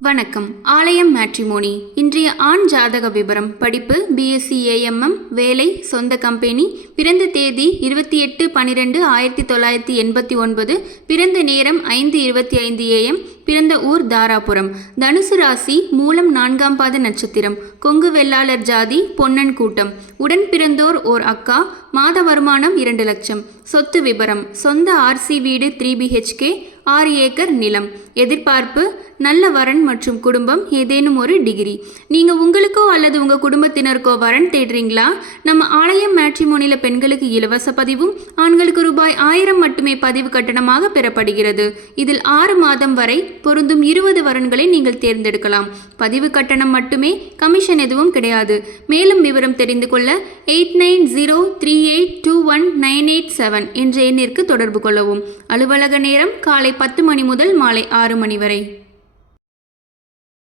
வணக்கம். ஆலயம் மேட்ரிமோனி. இன்றைய ஆண் ஜாதக விபரம். படிப்பு பிஎஸ்சி ஏஎம்எம். வேலை சொந்த கம்பெனி. பிறந்த தேதி 28/12/1989. பிறந்த நேரம் 5:25 AM. பிறந்த ஊர் தாராபுரம். தனுசு ராசி. மூலம் 4ஆம் பாத நட்சத்திரம். கொங்கு வெள்ளாளர் ஜாதி. பொன்னன் கூட்டம். உடன் பிறந்தோர் ஓர் அக்கா. மாத வருமானம் 2 லட்சம். சொத்து விபரம். சொந்த ஆர்சி வீடு 3 BHK, 6 ஏக்கர் நிலம். எதிர்பார்ப்பு நல்ல வரன் மற்றும் குடும்பம், ஏதேனும் ஒரு டிகிரி. நீங்கள் உங்களுக்கோ அல்லது உங்கள் குடும்பத்தினருக்கோ வரன் தேடுறீங்களா? நம்ம ஆலயம் மேட்ரிமோனியில் பெண்களுக்கு இலவச பதிவும் ஆண்களுக்கு ரூபாய் 1000 மட்டுமே பதிவு கட்டணமாக பெறப்படுகிறது. இதில் 6 மாதம் வரை பொருந்தும் 20 வரன்களை நீங்கள் தேர்ந்தெடுக்கலாம். பதிவு கட்டணம் மட்டுமே, கமிஷன் எதுவும் கிடையாது. மேலும் விவரம் தெரிந்து கொள்ள 8903821987 என்ற எண்ணிற்கு தொடர்பு கொள்ளவும். அலுவலக நேரம் காலை 10 மணி முதல் மாலை 6 மணி வரை.